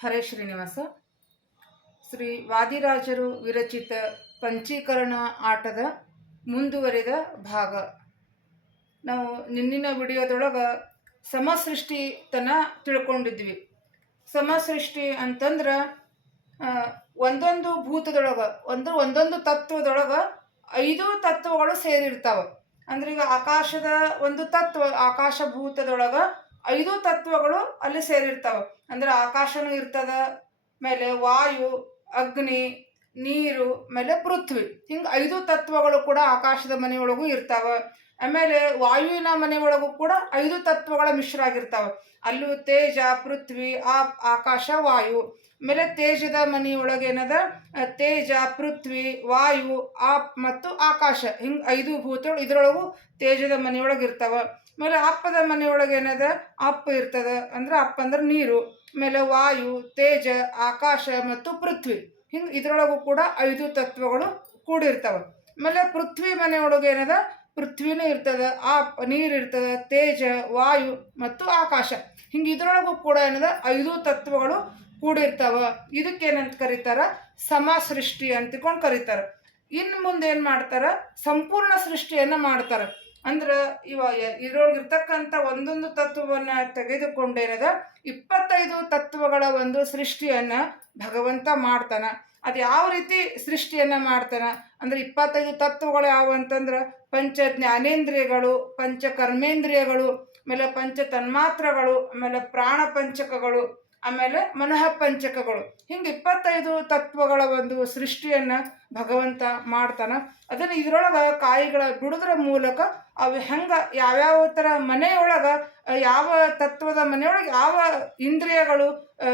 ಹರೇ ಶ್ರೀನಿವಾಸ. ಶ್ರೀ ವಾದಿರಾಜರು ವಿರಚಿತ ಪಂಚೀಕರಣ ಆಟದ ಮುಂದುವರಿದ ಭಾಗ. ನಾವು ನಿನ್ನಿನ ವಿಡಿಯೋದೊಳಗೆ ಸಮಸೃಷ್ಟಿತನ ತಿಳ್ಕೊಂಡಿದ್ವಿ. ಸಮಸೃಷ್ಟಿ ಅಂತಂದ್ರೆ ಒಂದೊಂದು ಭೂತದೊಳಗೆ, ಒಂದು, ಒಂದೊಂದು ತತ್ವದೊಳಗೆ ಐದು ತತ್ವಗಳು ಸೇರಿರ್ತಾವೆ. ಅಂದ್ರೆ ಈಗ ಆಕಾಶದ ಒಂದು ತತ್ವ, ಆಕಾಶ ಭೂತದೊಳಗೆ ಐದು ತತ್ವಗಳು ಅಲ್ಲಿ ಸೇರಿರ್ತಾವ. ಅಂದ್ರೆ ಆಕಾಶನು ಇರ್ತದ, ಮೇಲೆ ವಾಯು, ಅಗ್ನಿ, ನೀರು, ಮೇಲೆ ಪೃಥ್ವಿ. ಹಿಂಗೆ ಐದು ತತ್ವಗಳು ಕೂಡ ಆಕಾಶದ ಮನೆಯೊಳಗೂ ಇರ್ತಾವ. ಆಮೇಲೆ ವಾಯುವಿನ ಮನೆಯೊಳಗೂ ಕೂಡ ಐದು ತತ್ವಗಳ ಮಿಶ್ರ ಆಗಿರ್ತಾವ ಅಲ್ಲೂ ತೇಜ, ಪೃಥ್ವಿ, ಆ ಆಕಾಶ, ವಾಯು. ಆಮೇಲೆ ತೇಜದ ಮನೆಯೊಳಗೇನದ ತೇಜ, ಪೃಥ್ವಿ, ವಾಯು ಆಪ್ ಮತ್ತು ಆಕಾಶ. ಹಿಂಗೆ ಐದು ಭೂತಗಳು ಇದರೊಳಗೂ ತೇಜದ ಮನೆಯೊಳಗೆ ಇರ್ತಾವ ಆಮೇಲೆ ಅಪ್ಪದ ಮನೆಯೊಳಗೆ ಏನದ? ಅಪ್ಪ ಇರ್ತದ. ಅಂದ್ರೆ ಅಪ್ಪ ಅಂದ್ರೆ ನೀರು. ಆಮೇಲೆ ವಾಯು, ತೇಜ, ಆಕಾಶ ಮತ್ತು ಪೃಥ್ವಿ. ಹಿಂಗೆ ಇದ್ರೊಳಗೂ ಕೂಡ ಐದು ತತ್ವಗಳು ಕೂಡಿರ್ತವೆ. ಆಮೇಲೆ ಪೃಥ್ವಿ ಮನೆಯೊಳಗೆ ಏನದ? ಪೃಥ್ವಿನೂ ಇರ್ತದ. ಆ ನೀರು ಇರ್ತದ, ತೇಜ, ವಾಯು ಮತ್ತು ಆಕಾಶ. ಹಿಂಗೆ ಇದ್ರೊಳಗೂ ಕೂಡ ಏನದ? ಐದು ತತ್ವಗಳು ಕೂಡಿರ್ತಾವ. ಇದಕ್ಕೇನಂತ ಕರೀತಾರ? ಸಮ ಸೃಷ್ಟಿ ಅಂತಕೊಂಡು ಕರೀತಾರ. ಇನ್ನು ಮುಂದೆ ಏನು ಮಾಡ್ತಾರೆ? ಸಂಪೂರ್ಣ ಸೃಷ್ಟಿಯನ್ನು ಮಾಡ್ತಾರ. ಅಂದ್ರೆ ಇವ ಇದ್ರೊಳಗಿರ್ತಕ್ಕಂಥ ಒಂದೊಂದು ತತ್ವವನ್ನ ತೆಗೆದುಕೊಂಡೇನದ? ಇಪ್ಪತ್ತೈದು ತತ್ವಗಳ ಒಂದು ಸೃಷ್ಟಿಯನ್ನ ಭಗವಂತ ಮಾಡ್ತಾನ. ಅದು ಯಾವ ರೀತಿ ಸೃಷ್ಟಿಯನ್ನ ಮಾಡ್ತಾನ? ಅಂದ್ರೆ ಇಪ್ಪತ್ತೈದು ತತ್ವಗಳು ಯಾವ ಅಂತಂದ್ರೆ? ಪಂಚ ಜ್ಞಾನೇಂದ್ರಿಯಗಳು, ಪಂಚ ಕರ್ಮೇಂದ್ರಿಯಗಳು, ಆಮೇಲೆ ಪಂಚ ತನ್ಮಾತ್ರಗಳು, ಆಮೇಲೆ ಪ್ರಾಣ ಪಂಚಕಗಳು ಆಮೇಲೆ ಮನಃ ಪಂಚಕಗಳು ಹಿಂಗೆ ಇಪ್ಪತ್ತೈದು ತತ್ವಗಳ ಒಂದು ಸೃಷ್ಟಿಯನ್ನ ಭಗವಂತ ಮಾಡ್ತಾನ. ಅದನ್ನು ಇದರೊಳಗೆ ಕಾಯಿಗಳ ಬಿಡುದ್ರ ಮೂಲಕ ಅವು ಹೆಂಗ ಯಾವ್ಯಾವ ಥರ ಮನೆಯೊಳಗೆ ಯಾವ ತತ್ವದ ಮನೆಯೊಳಗೆ ಯಾವ ಇಂದ್ರಿಯಗಳು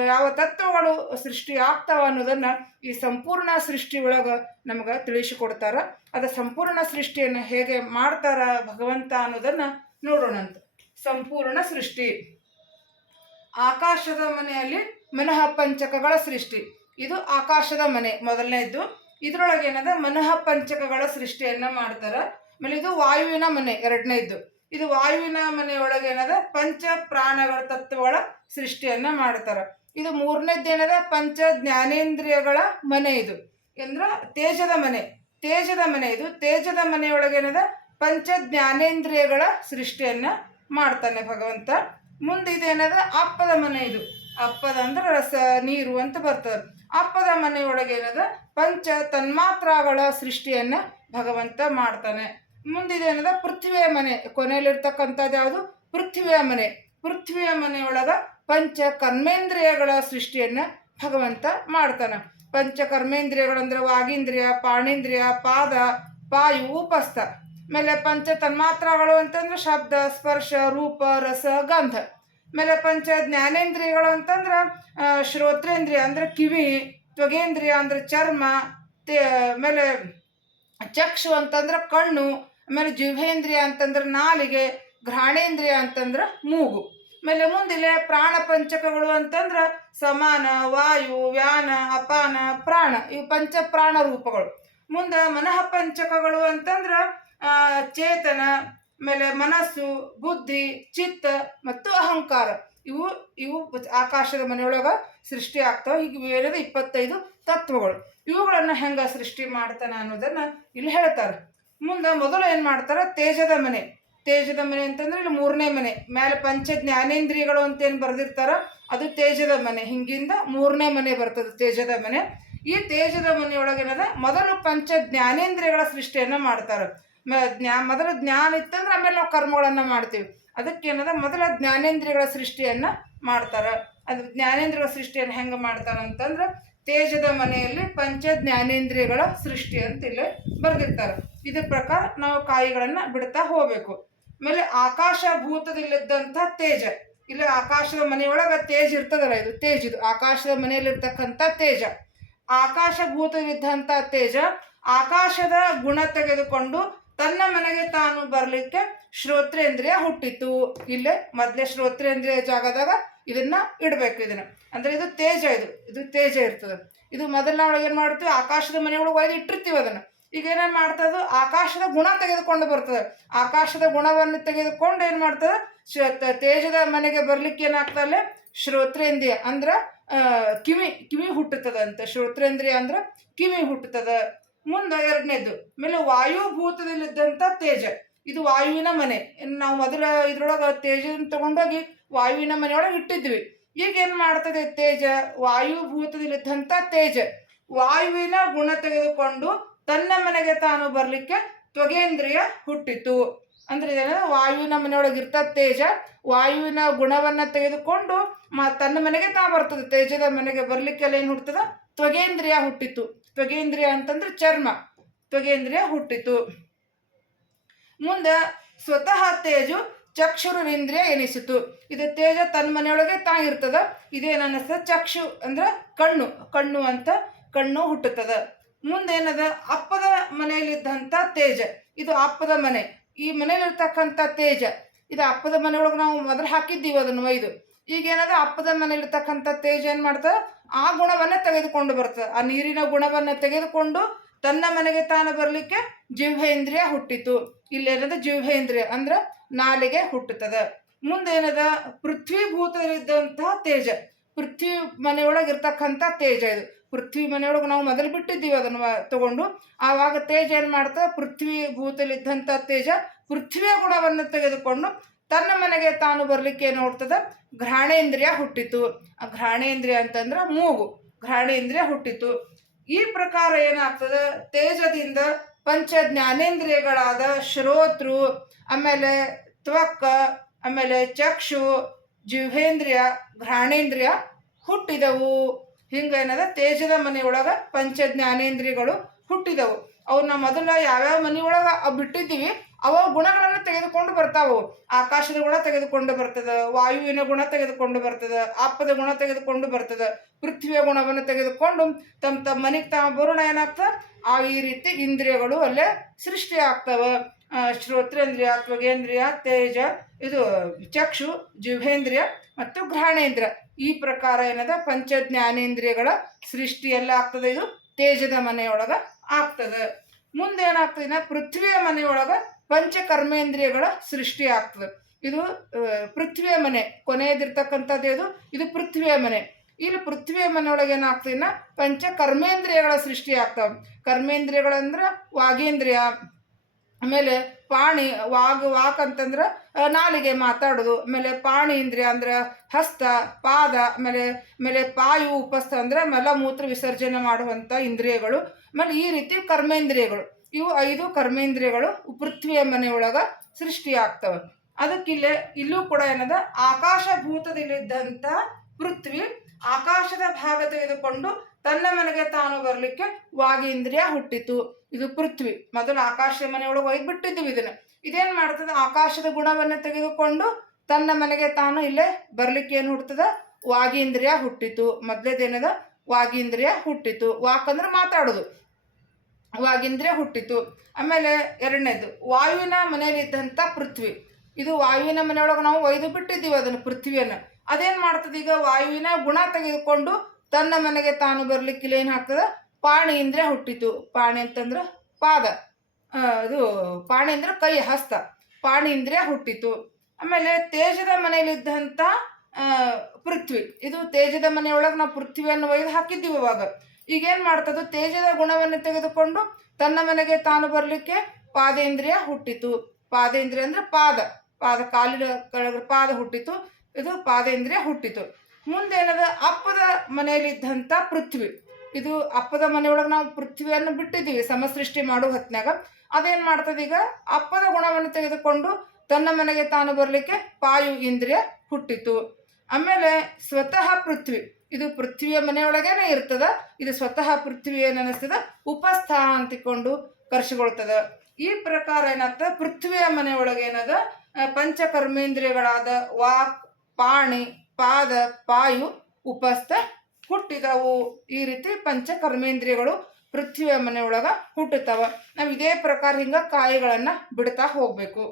ಯಾವ ತತ್ವಗಳು ಸೃಷ್ಟಿ ಆಗ್ತಾವ ಅನ್ನೋದನ್ನ ಈ ಸಂಪೂರ್ಣ ಸೃಷ್ಟಿ ಒಳಗೆ ನಮ್ಗೆ ತಿಳಿಸಿಕೊಡ್ತಾರ. ಅದ ಸಂಪೂರ್ಣ ಸೃಷ್ಟಿಯನ್ನು ಹೇಗೆ ಮಾಡ್ತಾರ ಭಗವಂತ ಅನ್ನೋದನ್ನ ನೋಡೋಣಂತ. ಸಂಪೂರ್ಣ ಸೃಷ್ಟಿ. ಆಕಾಶದ ಮನೆಯಲ್ಲಿ ಮನಃ ಪಂಚಕಗಳ ಸೃಷ್ಟಿ. ಇದು ಆಕಾಶದ ಮನೆ, ಮೊದಲನೇದ್ದು. ಇದರೊಳಗೆ ಏನದ? ಮನಃ ಪಂಚಕಗಳ ಸೃಷ್ಟಿಯನ್ನ ಮಾಡ್ತಾರ. ಆಮೇಲೆ ಇದು ವಾಯುವಿನ ಮನೆ, ಎರಡನೇದ್ದು. ಇದು ವಾಯುವಿನ ಮನೆಯೊಳಗೆ ಏನದ? ಪಂಚ ಪ್ರಾಣಗಳ ತತ್ವಗಳ ಸೃಷ್ಟಿಯನ್ನ ಮಾಡ್ತಾರ. ಇದು ಮೂರನೇದ್ದು ಏನದ? ಪಂಚ ಜ್ಞಾನೇಂದ್ರಿಯಗಳ ಮನೆ ಇದು. ಅಂದ್ರ ತೇಜದ ಮನೆ. ತೇಜದ ಮನೆ ಇದು. ತೇಜದ ಮನೆಯೊಳಗೆ ಏನದ? ಪಂಚ ಜ್ಞಾನೇಂದ್ರಿಯಗಳ ಸೃಷ್ಟಿಯನ್ನ ಮಾಡ್ತಾನೆ ಭಗವಂತ. ಮುಂದೆ ಏನದ? ಅಪ್ಪದ ಮನೆ ಇದು. ಅಪ್ಪದ ಅಂದ್ರೆ ರಸ, ನೀರು ಅಂತ ಬರ್ತದೆ. ಅಪ್ಪದ ಮನೆಯೊಳಗೆ ಏನದ? ಪಂಚ ತನ್ಮಾತ್ರಗಳ ಸೃಷ್ಟಿಯನ್ನ ಭಗವಂತ ಮಾಡ್ತಾನೆ. ಮುಂದಿದೇನದ ಪೃಥ್ವಿಯ ಮನೆ. ಕೊನೆಯಲ್ಲಿರ್ತಕ್ಕಂಥದ್ದು ಯಾವುದು? ಪೃಥ್ವಿಯ ಮನೆ. ಪೃಥ್ವಿಯ ಮನೆಯೊಳಗ ಪಂಚ ಕರ್ಮೇಂದ್ರಿಯಗಳ ಸೃಷ್ಟಿಯನ್ನ ಭಗವಂತ ಮಾಡ್ತಾನೆ. ಪಂಚ ಕರ್ಮೇಂದ್ರಿಯಗಳಂದ್ರೆ ವಾಗೀಂದ್ರಿಯ, ಪಾಣೇಂದ್ರಿಯ, ಪಾದ, ಪಾಯು, ಉಪಸ್ಥ. ಆಮೇಲೆ ಪಂಚ ತನ್ಮಾತ್ರಗಳು ಅಂತಂದ್ರೆ ಶಬ್ದ, ಸ್ಪರ್ಶ, ರೂಪ, ರಸ, ಗಂಧ. ಆಮೇಲೆ ಪಂಚ ಜ್ಞಾನೇಂದ್ರಿಯಗಳು ಅಂತಂದ್ರೆ ಶ್ರೋತ್ರೇಂದ್ರಿಯ ಅಂದ್ರೆ ಕಿವಿ, ತ್ವಗೇಂದ್ರಿಯ ಅಂದ್ರೆ ಚರ್ಮ, ತೇ, ಆಮೇಲೆ ಚಕ್ಷು ಅಂತಂದ್ರೆ ಕಣ್ಣು, ಆಮೇಲೆ ಜಿಹ್ವೇಂದ್ರಿಯ ಅಂತಂದ್ರೆ ನಾಲಿಗೆ, ಘ್ರಾಣೇಂದ್ರಿಯ ಅಂತಂದ್ರೆ ಮೂಗು. ಆಮೇಲೆ ಮುಂದಿಲೆ ಪ್ರಾಣ ಪಂಚಕಗಳು ಅಂತಂದ್ರೆ ಸಮಾನ, ವಾಯು, ವ್ಯಾನ, ಅಪಾನ, ಪ್ರಾಣ, ಇವು ಪಂಚ ಪ್ರಾಣ ರೂಪಗಳು. ಮುಂದೆ ಮನಃ ಪಂಚಕಗಳು ಅಂತಂದ್ರೆ ಚೇತನ ಆಮೇಲೆ ಮನಸ್ಸು, ಬುದ್ಧಿ, ಚಿತ್ತ ಮತ್ತು ಅಹಂಕಾರ. ಇವು ಇವು ಆಕಾಶದ ಮನೆಯೊಳಗ ಸೃಷ್ಟಿ ಆಗ್ತಾವೆ. ಹೀಗೆ ಬೇರೆದ ಇಪ್ಪತ್ತೈದು ತತ್ವಗಳು. ಇವುಗಳನ್ನು ಹೆಂಗೆ ಸೃಷ್ಟಿ ಮಾಡ್ತಾನೆ ಅನ್ನೋದನ್ನ ಇಲ್ಲಿ ಹೇಳ್ತಾರೆ. ಮುಂದೆ ಮೊದಲು ಏನು ಮಾಡ್ತಾರೆ? ತೇಜದ ಮನೆ. ತೇಜದ ಮನೆ ಅಂತಂದ್ರೆ ಇಲ್ಲಿ ಮೂರನೇ ಮನೆ. ಮೇಲೆ ಪಂಚ ಜ್ಞಾನೇಂದ್ರಿಯಗಳು ಅಂತ ಏನು ಬರೆದಿರ್ತಾರ? ಅದು ತೇಜದ ಮನೆ. ಹಿಂಗಿಂದ ಮೂರನೇ ಮನೆ ಬರ್ತದೆ ತೇಜದ ಮನೆ. ಈ ತೇಜದ ಮನೆಯೊಳಗೆ ಏನದ? ಮೊದಲು ಪಂಚ ಜ್ಞಾನೇಂದ್ರಿಯಗಳ ಸೃಷ್ಟಿಯನ್ನ ಮಾಡ್ತಾರೆ. ಜ್ಞಾ, ಮೊದಲು ಜ್ಞಾನ ಇತ್ತಂದ್ರೆ ಆಮೇಲೆ ನಾವು ಕರ್ಮಗಳನ್ನು ಮಾಡ್ತೀವಿ. ಅದಕ್ಕೆ ಏನದ, ಮೊದಲ ಜ್ಞಾನೇಂದ್ರಿಯಗಳ ಸೃಷ್ಟಿಯನ್ನ ಮಾಡ್ತಾರೆ. ಅದು ಜ್ಞಾನೇಂದ್ರಿಯಗಳ ಸೃಷ್ಟಿಯನ್ನು ಹೆಂಗೆ ಮಾಡ್ತಾರ ಅಂತಂದ್ರೆ ತೇಜದ ಮನೆಯಲ್ಲಿ ಪಂಚ ಜ್ಞಾನೇಂದ್ರಿಯಗಳ ಸೃಷ್ಟಿ ಅಂತ ಇಲ್ಲಿ ಬರೆದಿರ್ತಾರೆ. ಇದ್ರ ಪ್ರಕಾರ ನಾವು ಕಾಯಿಗಳನ್ನು ಬಿಡ್ತಾ ಹೋಗಬೇಕು. ಆಮೇಲೆ ಆಕಾಶ ಭೂತದಲ್ಲಿದ್ದಂಥ ತೇಜ. ಇಲ್ಲಿ ಆಕಾಶದ ಮನೆಯೊಳಗ ತೇಜ ಇರ್ತದಲ್ಲ, ಇದು ತೇಜ ಇದು ಆಕಾಶದ ಮನೆಯಲ್ಲಿರ್ತಕ್ಕಂಥ ತೇಜ. ಆಕಾಶ ಭೂತವಿದ್ದಂಥ ತೇಜ ಆಕಾಶದ ಗುಣ ತೆಗೆದುಕೊಂಡು ತನ್ನ ಮನೆಗೆ ತಾನು ಬರಲಿಕ್ಕೆ ಶ್ರೋತ್ರೇಂದ್ರಿಯ ಹುಟ್ಟಿತು ಇಲ್ಲೇ ಮೊದಲೇ ಶ್ರೋತ್ರೇಂದ್ರಿಯ ಜಾಗದಾಗ ಇದನ್ನ ಇಡಬೇಕು ಇದನ್ನ. ಅಂದ್ರೆ ಇದು ತೇಜ ಇದು. ಇದು ತೇಜ ಇರ್ತದೆ. ಇದು ಮೊದಲು ನಾವು ಏನು ಮಾಡ್ತೀವಿ? ಆಕಾಶದ ಮನೆಯೊಳಗೆ ಒಯ್ದು ಇಟ್ಟಿರ್ತೀವಿ ಅದನ್ನ. ಈಗ ಏನೇನು ಮಾಡ್ತದೆ ಆಕಾಶದ ಗುಣ ತೆಗೆದುಕೊಂಡು ಬರ್ತದೆ. ಆಕಾಶದ ಗುಣವನ್ನು ತೆಗೆದುಕೊಂಡು ಏನು ಮಾಡ್ತದೆ? ತೇಜದ ಮನೆಗೆ ಬರ್ಲಿಕ್ಕೆ ಏನಾಗ್ತದೆ ಶ್ರೋತ್ರೇಂದ್ರಿಯ ಅಂದ್ರೆ ಕಿವಿ ಕಿವಿ ಹುಟ್ಟುತ್ತದೆ ಹುಟ್ಟುತ್ತದಂತ ಶ್ರೋತ್ರೇಂದ್ರಿಯ ಅಂದ್ರೆ ಕಿವಿ ಹುಟ್ಟುತ್ತದ. ಮುಂದೆ ಎರಡನೇದು. ಆಮೇಲೆ ವಾಯುಭೂತದಲ್ಲಿದ್ದಂಥ ತೇಜ. ಇದು ವಾಯುವಿನ ಮನೆ. ನಾವು ಮೊದಲ ಇದ್ರೊಳಗೆ ತೇಜನ ತಗೊಂಡೋಗಿ ವಾಯುವಿನ ಮನೆಯೊಳಗೆ ಇಟ್ಟಿದ್ವಿ. ಈಗ ಏನು ಮಾಡ್ತದೆ ತೇಜ? ವಾಯುಭೂತದಲ್ಲಿದ್ದಂಥ ತೇಜ. ವಾಯುವಿನ ಗುಣ ತೆಗೆದುಕೊಂಡು ತನ್ನ ಮನೆಗೆ ತಾನು ಬರಲಿಕ್ಕೆ ತ್ವಗೇಂದ್ರಿಯ ಹುಟ್ಟಿತು. ಅಂದ್ರೆ ಇದೇನು ವಾಯುವಿನ ಮನೆಯೊಳಗೆ ಇರ್ತ ತೇಜ. ವಾಯುವಿನ ಗುಣವನ್ನ ತೆಗೆದುಕೊಂಡು ಮ ತನ್ನ ಮನೆಗೆ ತಾ ಬರ್ತದೆ. ತೇಜದ ಮನೆಗೆ ಬರ್ಲಿಕ್ಕೆಲ್ಲ ಏನು ಹುಟ್ಟದ ತ್ವಗೇಂದ್ರಿಯ ಹುಟ್ಟಿತು. ತ್ವಗೇಂದ್ರಿಯ ಅಂತಂದ್ರೆ ಚರ್ಮ, ತ್ವಗೇಂದ್ರಿಯ ಹುಟ್ಟಿತು. ಮುಂದೆ ಸ್ವತಃ ತೇಜು ಚಕ್ಷುರಿಂದ್ರಿಯ ಎನಿಸಿತು. ಇದು ತೇಜ ತನ್ನ ಮನೆಯೊಳಗೆ ತಾಗಿರ್ತದ ಇರ್ತದ ಇದೇನು ಅನ್ನಿಸ್ತದ ಚಕ್ಷು ಅಂದ್ರೆ ಕಣ್ಣು ಕಣ್ಣು ಅಂತ ಕಣ್ಣು ಹುಟ್ಟುತ್ತದ. ಮುಂದೇನದ ಅಪ್ಪದ ಮನೆಯಲ್ಲಿದ್ದಂಥ ತೇಜ, ಇದು ಅಪ್ಪದ ಮನೆ. ಈ ಮನೆಯಲ್ಲಿರ್ತಕ್ಕಂಥ ತೇಜ, ಇದು ಅಪ್ಪದ ಮನೆಯೊಳಗೆ ನಾವು ಮೊದಲು ಹಾಕಿದ್ದೀವಿ ಅದನ್ನು ಒಯ್ದು. ಈಗೇನದ ಅಪ್ಪದ ಮನೆಯಲ್ಲಿರ್ತಕ್ಕಂಥ ತೇಜ ಏನು ಮಾಡ್ತದೆ ಆ ಗುಣವನ್ನ ತೆಗೆದುಕೊಂಡು ಬರ್ತದೆ ಆ ನೀರಿನ ಗುಣವನ್ನ ತೆಗೆದುಕೊಂಡು ತನ್ನ ಮನೆಗೆ ತಾನು ಬರಲಿಕ್ಕೆ ಜಿಹ್ವೇಂದ್ರಿಯ ಹುಟ್ಟಿತು. ಇಲ್ಲೇನದ ಜಿಹ್ವೇಂದ್ರಿಯ ಅಂದ್ರೆ ನಾಲಿಗೆ ಹುಟ್ಟುತ್ತದೆ. ಮುಂದೇನದ ಪೃಥ್ವಿಭೂತದಲ್ಲಿದ್ದಂತಹ ತೇಜ. ಪೃಥ್ವಿ ಮನೆಯೊಳಗೆ ಇರ್ತಕ್ಕಂಥ ತೇಜ ಇದು. ಪೃಥ್ವಿ ಮನೆಯೊಳಗೆ ನಾವು ಮೊದಲು ಬಿಟ್ಟಿದ್ದೀವಿ ಅದನ್ನು ತಗೊಂಡು. ಆವಾಗ ತೇಜ ಏನು ಮಾಡ್ತದೆ ಪೃಥ್ವಿ ಭೂತಲಿದ್ದಂಥ ತೇಜ ಪೃಥ್ವಿಯ ಗುಣವನ್ನು ತೆಗೆದುಕೊಂಡು ತನ್ನ ಮನೆಗೆ ತಾನು ಬರಲಿಕ್ಕೆ ಏನು ನೋಡ್ತದ? ಘ್ರಾಣೇಂದ್ರಿಯ ಹುಟ್ಟಿತು. ಆ ಘ್ರಾಣೇಂದ್ರಿಯ ಅಂತಂದ್ರೆ ಮೂಗು. ಘ್ರಾಣೇಂದ್ರಿಯ ಹುಟ್ಟಿತು. ಈ ಪ್ರಕಾರ ಏನಾಗ್ತದೆ? ತೇಜದಿಂದ ಪಂಚ ಜ್ಞಾನೇಂದ್ರಿಯಗಳಾದ ಶ್ರೋತೃ, ಆಮೇಲೆ ತ್ವಕ್ಕ, ಆಮೇಲೆ ಚಕ್ಷು, ಜಿಹ್ವೇಂದ್ರಿಯ, ಘ್ರಾಣೇಂದ್ರಿಯ ಹುಟ್ಟಿದವು. ಹಿಂಗೇನದ ತೇಜದ ಮನೆಯೊಳಗ ಪಂಚ ಜ್ಞಾನೇಂದ್ರಿಯಗಳು ಹುಟ್ಟಿದವು. ಅವನ್ನ ಮೊದಲ ಯಾವ್ಯಾವ ಮನೆಯೊಳಗ ಬಿಟ್ಟಿದ್ದೀವಿ? ಅವ ಗುಣಗಳನ್ನು ತೆಗೆದುಕೊಂಡು ಬರ್ತಾವು. ಆಕಾಶದ ಗುಣ ತೆಗೆದುಕೊಂಡು ಬರ್ತದ, ವಾಯುವಿನ ಗುಣ ತೆಗೆದುಕೊಂಡು ಬರ್ತದ, ಆಪದ ಗುಣ ತೆಗೆದುಕೊಂಡು ಬರ್ತದ, ಪೃಥ್ವಿಯ ಗುಣವನ್ನು ತೆಗೆದುಕೊಂಡು ತಮ್ಮ ತಮ್ಮ ಮನೆಗೆ ತಮ್ಮ ಬರೋಣ ಏನಾಗ್ತದೆ? ಆ ಈ ರೀತಿ ಇಂದ್ರಿಯಗಳು ಅಲ್ಲೇ ಸೃಷ್ಟಿ ಆಗ್ತವ ಶ್ರೋತ್ರೇಂದ್ರಿಯ, ತ್ವಗೇಂದ್ರಿಯ, ತೇಜ, ಇದು ಚಕ್ಷು ಜಿಹೇಂದ್ರಿಯ ಮತ್ತು ಗ್ರಹಣೇಂದ್ರ ಈ ಪ್ರಕಾರ ಏನದ? ಪಂಚ ಜ್ಞಾನೇಂದ್ರಿಯಗಳ ಸೃಷ್ಟಿ ಎಲ್ಲ ಆಗ್ತದೆ ಇದು? ತೇಜದ ಮನೆಯೊಳಗ ಆಗ್ತದೆ. ಮುಂದೆ ಏನಾಗ್ತದೆ ಇನ್ನ ಪೃಥ್ವಿಯ ಮನೆಯೊಳಗ ಪಂಚ ಕರ್ಮೇಂದ್ರಿಯಗಳ ಸೃಷ್ಟಿ ಆಗ್ತದೆ ಇದು ಪೃಥ್ವಿಯ ಮನೆ, ಕೊನೆಯದಿರ್ತಕ್ಕಂಥದ್ದು ಇದು ಇದು ಪೃಥ್ವಿಯ ಮನೆ. ಇಲ್ಲಿ ಪೃಥ್ವಿಯ ಮನೆಯೊಳಗೆ ಏನಾಗ್ತದೆ ಪಂಚ ಕರ್ಮೇಂದ್ರಿಯಗಳ ಸೃಷ್ಟಿ ಆಗ್ತಾವೆ ಕರ್ಮೇಂದ್ರಿಯಗಳಂದ್ರೆ ವಾಗೇಂದ್ರಿಯ, ಆಮೇಲೆ ಪಾಣಿ, ವಾಗ್, ವಾಕ್ ಅಂತಂದ್ರೆ ನಾಲಿಗೆ ಮಾತಾಡೋದು, ಆಮೇಲೆ ಪಾಣಿ ಇಂದ್ರಿಯ ಅಂದ್ರೆ ಹಸ್ತ, ಪಾದ, ಆಮೇಲೆ ಆಮೇಲೆ ಪಾಯು, ಉಪಸ್ಥ ಅಂದ್ರೆ ಮಲಮೂತ್ರ ವಿಸರ್ಜನೆ ಮಾಡುವಂಥ ಇಂದ್ರಿಯಗಳು, ಆಮೇಲೆ ಈ ರೀತಿ ಕರ್ಮೇಂದ್ರಿಯಗಳು. ಇವು ಐದು ಕರ್ಮೇಂದ್ರಿಯಗಳು ಪೃಥ್ವಿಯ ಮನೆಯೊಳಗ ಸೃಷ್ಟಿಯಾಗ್ತವೆ. ಅದಕ್ಕಿಲ್ಲ ಇಲ್ಲೂ ಕೂಡ ಏನದ? ಆಕಾಶಭೂತದಲ್ಲಿದ್ದಂಥ ಪೃಥ್ವಿ ಆಕಾಶದ ಭಾಗ ತೆಗೆದುಕೊಂಡು ತನ್ನ ಮನೆಗೆ ತಾನು ಬರಲಿಕ್ಕೆ ವಾಗೇಂದ್ರಿಯ ಹುಟ್ಟಿತು. ಇದು ಪೃಥ್ವಿ. ಮೊದಲು ಆಕಾಶದ ಮನೆಯೊಳಗೆ ಒಯ್ದು ಇದನ್ನ. ಇದೇನ್ ಮಾಡ್ತದೆ? ಆಕಾಶದ ಗುಣವನ್ನು ತೆಗೆದುಕೊಂಡು ತನ್ನ ಮನೆಗೆ ತಾನು ಇಲ್ಲೇ ಬರ್ಲಿಕ್ಕೆ ಏನು ಹುಟ್ಟುತ್ತದ ವಾಗೀಂದ್ರಿಯ ಹುಟ್ಟಿತು. ಮೊದಲೇದೇನದ ವಾಗೀಂದ್ರಿಯ ಹುಟ್ಟಿತು. ವಾಕ್ ಅಂದ್ರೆ ಮಾತಾಡೋದು. ವಾಗೀಂದ್ರಿಯ ಹುಟ್ಟಿತು. ಆಮೇಲೆ ಎರಡನೇದು, ವಾಯುವಿನ ಮನೆಯಲ್ಲಿದ್ದಂಥ ಪೃಥ್ವಿ. ಇದು ವಾಯುವಿನ ಮನೆಯೊಳಗೆ ನಾವು ಒಯ್ದು ಬಿಟ್ಟಿದ್ದೀವಿ ಅದನ್ನು ಪೃಥ್ವಿಯನ್ನು. ಅದೇನು ಮಾಡ್ತದೆ ಈಗ? ವಾಯುವಿನ ಗುಣ ತೆಗೆದುಕೊಂಡು ತನ್ನ ಮನೆಗೆ ತಾನು ಬರ್ಲಿಕ್ಕೆ ಇಲ್ಲಿ ಏನು ಹಾಕ್ತದೆ ಪಾಣಿ ಅಂದರೆ ಹುಟ್ಟಿತು. ಪಾಣಿ ಅಂತಂದ್ರೆ ಪಾದ. ಅದು ಪಾಣಿ ಅಂದ್ರೆ ಕೈ, ಹಸ್ತ. ಪಾಣಿ ಅಂದರೆ ಹುಟ್ಟಿತು. ಆಮೇಲೆ ತೇಜದ ಮನೆಯಲ್ಲಿದ್ದಂಥ ಪೃಥ್ವಿ. ಇದು ತೇಜದ ಮನೆಯೊಳಗೆ ನಾವು ಪೃಥ್ವಿಯನ್ನು ಒಯ್ದು ಹಾಕಿದ್ದೀವಿ ಅವಾಗ ಈಗೇನು ಮಾಡ್ತದ ತೇಜದ ಗುಣವನ್ನು ತೆಗೆದುಕೊಂಡು ತನ್ನ ಮನೆಗೆ ತಾನು ಬರಲಿಕ್ಕೆ ಪಾದೇಂದ್ರಿಯ ಹುಟ್ಟಿತು. ಪಾದೇಂದ್ರಿಯ ಅಂದ್ರೆ ಪಾದ. ಪಾದ ಕಾಲಿನ ಕೆಳಗೆ ಪಾದ ಹುಟ್ಟಿತು. ಇದು ಪಾದೇಂದ್ರಿಯ ಹುಟ್ಟಿತು. ಮುಂದೇನದ ಅಪ್ಪದ ಮನೆಯಲ್ಲಿದ್ದಂಥ ಪೃಥ್ವಿ. ಇದು ಅಪ್ಪದ ಮನೆಯೊಳಗೆ ನಾವು ಪೃಥ್ವಿಯನ್ನು ಬಿಟ್ಟಿದ್ದೀವಿ, ಸಮಸೃಷ್ಟಿ ಮಾಡೋ ಹೊತ್ನ್ಯಾಗ. ಅದೇನು ಮಾಡ್ತದೆ ಈಗ? ಅಪ್ಪದ ಗುಣವನ್ನು ತೆಗೆದುಕೊಂಡು ತನ್ನ ಮನೆಗೆ ತಾನು ಬರಲಿಕ್ಕೆ ಪಾಯು, ಇಂದ್ರಿಯ ಹುಟ್ಟಿತು. ಆಮೇಲೆ ಸ್ವತಃ ಪೃಥ್ವಿ. ಇದು ಪೃಥ್ವಿಯ ಮನೆಯೊಳಗೇನೆ ಇರ್ತದ, ಇದು ಸ್ವತಃ ಪೃಥ್ವಿ ಏನು ಅನಿಸ್ತದೆ ಉಪಸ್ಥಾನ ಅಂತಿಕೊಂಡು ಕರ್ಷಿಗೊಳ್ತದ. ಈ ಪ್ರಕಾರ ಏನಾಗ್ತದ? ಪೃಥ್ವಿಯ ಮನೆಯೊಳಗೆ ಏನದ? ಪಂಚ ಪಂಚಕರ್ಮೇಂದ್ರಿಯಗಳಾದ ವಾಕ್, ಪಾಣಿ, ಪಾದ, ಪಾಯು ಉಪಸ್ಥ ಹುಟ್ಟಿದವು. ಈ ರೀತಿ ಪಂಚಕರ್ಮೇಂದ್ರಿಯಗಳು ಪೃಥ್ವಿಯ ಮನೆಯೊಳಗ ಹುಟ್ಟುತ್ತವ. ನಾವು ಇದೇ ಪ್ರಕಾರ ಹಿಂಗ ಕಾಯಿಗಳನ್ನ ಬಿಡ್ತಾ ಹೋಗ್ಬೇಕು.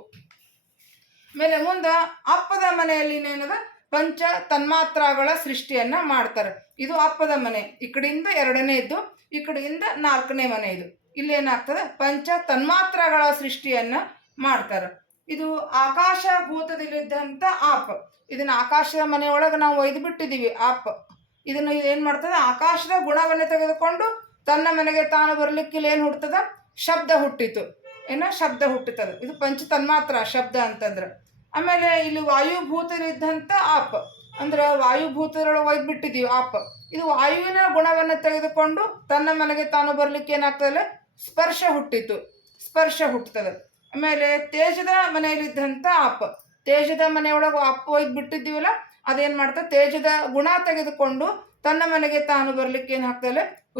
ಆಮೇಲೆ ಮುಂದೆ ಅಪ್ಪದ ಮನೆಯಲ್ಲಿ ಏನದ ಪಂಚ ತನ್ಮಾತ್ರಗಳ ಸೃಷ್ಟಿಯನ್ನ ಮಾಡ್ತಾರೆ. ಇದು ಅಪ್ಪದ ಮನೆ, ಈ ಕಡೆಯಿಂದ ಎರಡನೇ ಇದ್ದು ಈ ಕಡೆಯಿಂದ ನಾಲ್ಕನೇ ಮನೆ ಇದು. ಇಲ್ಲಿ ಏನಾಗ್ತದೆ? ಪಂಚ ತನ್ಮಾತ್ರಗಳ ಸೃಷ್ಟಿಯನ್ನ ಮಾಡ್ತಾರೆ. ಇದು ಆಕಾಶ ಭೂತದಲ್ಲಿದ್ದಂಥ ಆಪ್. ಇದನ್ನ ಆಕಾಶದ ಮನೆಯೊಳಗೆ ನಾವು ಒಯ್ದು ಬಿಟ್ಟಿದ್ದೀವಿ ಆಪ್. ಇದನ್ನು ಏನು ಮಾಡ್ತದೆ? ಆಕಾಶದ ಗುಣವನ್ನು ತೆಗೆದುಕೊಂಡು ತನ್ನ ಮನೆಗೆ ತಾನು ಬರಲಿಕ್ಕೆ ಏನು ಹುಟ್ಟುತ್ತದ ಶಬ್ದ ಹುಟ್ಟಿತು. ಏನ? ಶಬ್ದ ಹುಟ್ಟುತ್ತದೆ. ಇದು ಪಂಚ ತನ್ಮಾತ್ರ, ಶಬ್ದ ಅಂತಂದ್ರೆ. ಆಮೇಲೆ ಇಲ್ಲಿ ವಾಯುಭೂತರಿದ್ದಂಥ ಆಪ್. ಅಂದ್ರೆ ವಾಯುಭೂತರೊಳಗೆ ಒಯ್ದು ಬಿಟ್ಟಿದ್ದೀವಿ ಆಪ್. ಇದು ವಾಯುವಿನ ಗುಣವನ್ನು ತೆಗೆದುಕೊಂಡು ತನ್ನ ಮನೆಗೆ ತಾನು ಬರ್ಲಿಕ್ಕೆ ಏನಾಗ್ತದೆ ಸ್ಪರ್ಶ ಹುಟ್ಟಿತು. ಸ್ಪರ್ಶ ಹುಟ್ಟುತ್ತದೆ ಆಮೇಲೆ ತೇಜದ ಮನೆಯಲ್ಲಿದ್ದಂಥ ಆಪ್. ತೇಜದ ಮನೆಯೊಳಗೆ ಆಪ್ ಒಯ್ದು ಬಿಟ್ಟಿದ್ದೀವಲ್ಲ ಅದೇನು ಮಾಡ್ತಾ ತೇಜದ ಗುಣ ತೆಗೆದುಕೊಂಡು ತನ್ನ ಮನೆಗೆ ತಾನು ಬರ್ಲಿಕ್ಕೆ ಏನು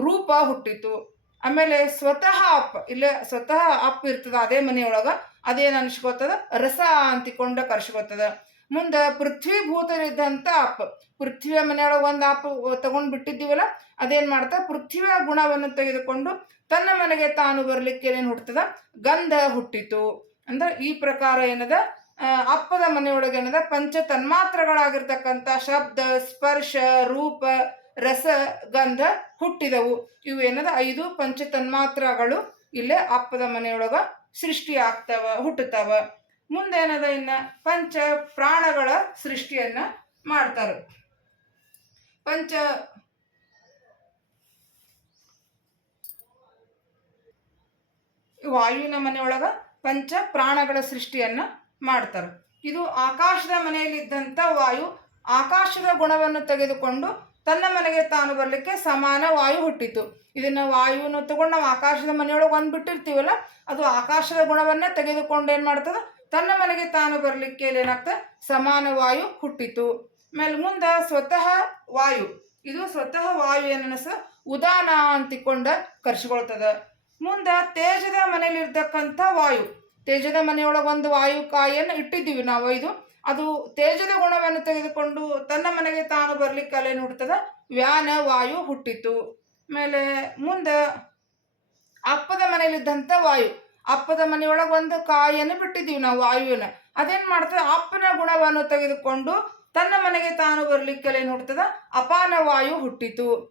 ರೂಪ ಹುಟ್ಟಿತು. ಆಮೇಲೆ ಸ್ವತಃ ಅಪ್ ಇಲ್ಲೇ ಸ್ವತಃ ಅಪ್ ಇರ್ತದ ಅದೇ ಮನೆಯೊಳಗೆ. ಅದೇನು ಅನ್ಸ್ಕೋತದ ರಸ ಅಂತಿಕೊಂಡ ಕರ್ಸ್ಕೋತದ ಮುಂದೆ ಪೃಥ್ವಿ ಭೂತರಿದ್ದಂಥ ಅಪ್ ಪೃಥ್ವಿಯ ಮನೆಯೊಳಗೆ ಒಂದು ಅಪ್ ತಗೊಂಡು ಬಿಟ್ಟಿದ್ದೀವಲ್ಲ ಅದೇನು ಮಾಡ್ತಾ? ಪೃಥ್ವಿಯ ಗುಣವನ್ನು ತೆಗೆದುಕೊಂಡು ತನ್ನ ಮನೆಗೆ ತಾನು ಬರಲಿಕ್ಕೆ ಏನೇನು ಹುಟ್ಟದ ಗಂಧ ಹುಟ್ಟಿತು. ಅಂದ್ರೆ ಈ ಪ್ರಕಾರ ಏನದ? ಅಪ್ಪದ ಮನೆಯೊಳಗೆ ಏನದ? ಪಂಚ ತನ್ಮಾತ್ರಗಳಾಗಿರ್ತಕ್ಕಂಥ ಶಬ್ದ, ಸ್ಪರ್ಶ, ರೂಪ, ರಸ, ಗಂಧ ಹುಟ್ಟಿದವು. ಇವು ಏನದ? ಐದು ಪಂಚ ತನ್ಮಾತ್ರಗಳು ಇಲ್ಲೇ ಅಪ್ಪದ ಮನೆಯೊಳಗ ಸೃಷ್ಟಿ ಆಗ್ತವ ಹುಟ್ಟುತ್ತವ. ಮುಂದೇನದ ಇನ್ನ? ಪಂಚ ಪ್ರಾಣಗಳ ಸೃಷ್ಟಿಯನ್ನ ಮಾಡ್ತಾರ. ಪಂಚ ವಾಯುವಿನ ಮನೆಯೊಳಗ ಪಂಚ ಪ್ರಾಣಗಳ ಸೃಷ್ಟಿಯನ್ನ ಮಾಡ್ತಾರ. ಇದು ಆಕಾಶದ ಮನೆಯಲ್ಲಿದ್ದಂಥ ವಾಯು ಆಕಾಶದ ಗುಣವನ್ನು ತೆಗೆದುಕೊಂಡು ತನ್ನ ಮನೆಗೆ ತಾನು ಬರಲಿಕ್ಕೆ ಸಮಾನ ವಾಯು ಹುಟ್ಟಿತು. ಇದನ್ನ ವಾಯುವನ್ನು ತಗೊಂಡು ನಾವು ಆಕಾಶದ ಮನೆಯೊಳಗೆ ಒಂದು ಬಿಟ್ಟಿರ್ತೀವಲ್ಲ ಅದು ಆಕಾಶದ ಗುಣವನ್ನ ತೆಗೆದುಕೊಂಡು ಏನು ಮಾಡ್ತದೆ? ತನ್ನ ಮನೆಗೆ ತಾನು ಬರಲಿಕ್ಕೆ ಏನಾಗ್ತದೆ? ಸಮಾನ ವಾಯು ಹುಟ್ಟಿತು. ಆಮೇಲೆ ಮುಂದೆ ಸ್ವತಃ ವಾಯು. ಇದು ಸ್ವತಃ ವಾಯು ಏನಸ ಉದಾನ ಅಂತಿಕೊಂಡ ಕರ್ಸ್ಕೊಳ್ತದ ಮುಂದೆ ತೇಜದ ಮನೆಯಲ್ಲಿರ್ತಕ್ಕಂಥ ವಾಯು. ತೇಜದ ಮನೆಯೊಳಗೆ ಒಂದು ವಾಯು ಕಾಯಿಯನ್ನು ಇಟ್ಟಿದ್ದೀವಿ ನಾವು ಇದು. ಅದು ತೇಜದ ಗುಣವನ್ನು ತೆಗೆದುಕೊಂಡು ತನ್ನ ಮನೆಗೆ ತಾನು ಬರ್ಲಿಕ್ಕೆ ಅಲ್ಲೇನು ಹುಡ್ತದ ವ್ಯಾನ ವಾಯು ಹುಟ್ಟಿತು. ಆಮೇಲೆ ಮುಂದೆ ಅಪ್ಪದ ಮನೆಯಲ್ಲಿದ್ದಂಥ ವಾಯು. ಅಪ್ಪದ ಮನೆಯೊಳಗೆ ಒಂದು ಕಾಯಿಯನ್ನು ಬಿಟ್ಟಿದ್ದೀವಿ ನಾವು ವಾಯುವಿನ. ಅದೇನು ಮಾಡ್ತದೆ? ಅಪ್ಪನ ಗುಣವನ್ನು ತೆಗೆದುಕೊಂಡು ತನ್ನ ಮನೆಗೆ ತಾನು ಬರ್ಲಿಕ್ಕೆ ಏನು ಹುಡ್ತದ ಅಪಾನ ವಾಯು ಹುಟ್ಟಿತು.